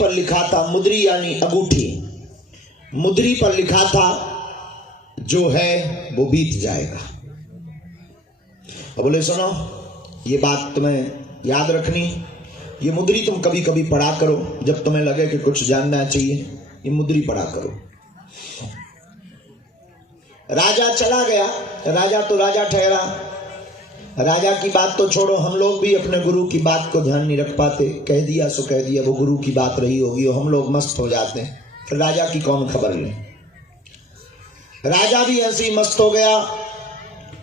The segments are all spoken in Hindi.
पर लिखा था, मुद्री यानी अंगूठी, मुद्री पर लिखा था जो है वो बीत जाएगा। अब बोले सुनो, ये बात तुम्हें याद रखनी, ये मुद्री तुम कभी कभी पढ़ा करो, जब तुम्हें लगे कि कुछ जानना चाहिए ये मुद्री पढ़ा करो। राजा चला गया, राजा तो राजा ठहरा। राजा की बात तो छोड़ो, हम लोग भी अपने गुरु की बात को ध्यान नहीं रख पाते, कह दिया सो कह दिया, वो गुरु की बात रही होगी और हम लोग मस्त हो जाते हैं, फिर राजा की कौन खबर ले। राजा भी ऐसे ही मस्त हो गया।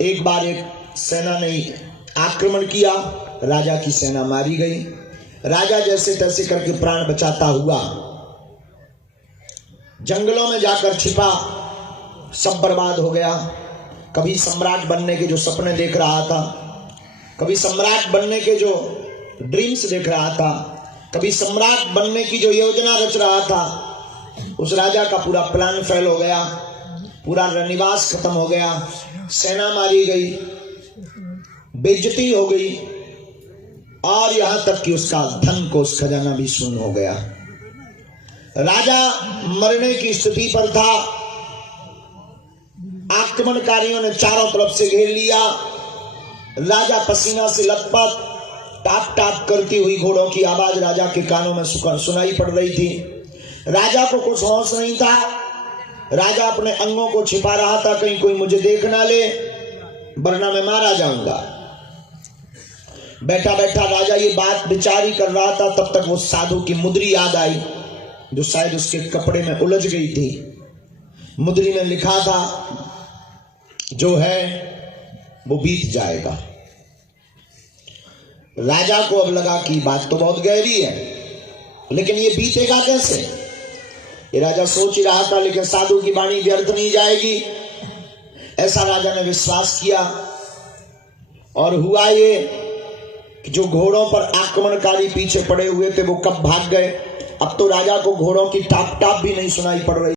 एक बार एक सेना ने आक्रमण किया, राजा की सेना मारी गई। राजा जैसे तैसे करके प्राण बचाता हुआ जंगलों में जाकर छिपा, सब बर्बाद हो गया। कभी सम्राट बनने के जो सपने देख रहा था, कभी सम्राट बनने के जो ड्रीम्स देख रहा था, कभी सम्राट बनने की जो योजना रच रहा था, उस राजा का पूरा प्लान फेल हो गया, पूरा रनिवास खत्म हो गया, सेना मारी गई, बेइज्जती हो गई और यहां तक कि उसका धन कोष खजाना भी शून्य हो गया। राजा मरने की स्थिति पर था। आक्रमणकारियों ने चारों तरफ से घेर लिया। राजा पसीना से लथपथ, टाप टाप करती हुई घोड़ों की आवाज राजा के कानों में सुनाई पड़ रही थी। राजा को कुछ होश नहीं था। राजा अपने अंगों को छिपा रहा था, कहीं कोई मुझे देख ना ले वरना मैं मारा जाऊंगा। बैठा बैठा राजा ये बात विचार कर रहा था, तब तक वो साधु की मुद्री याद आई जो शायद उसके कपड़े में उलझ गई थी। मुद्री में लिखा था जो है वो बीत जाएगा। राजा को अब लगा कि बात तो बहुत गहरी है, लेकिन ये बीतेगा कैसे, ये राजा सोच ही रहा था। लेकिन साधु की वाणी व्यर्थ नहीं जाएगी, ऐसा राजा ने विश्वास किया। और हुआ ये कि जो घोड़ों पर आक्रमणकारी पीछे पड़े हुए थे वो कब भाग गए। अब तो राजा को घोड़ों की टाप टाप भी नहीं सुनाई पड़ रही।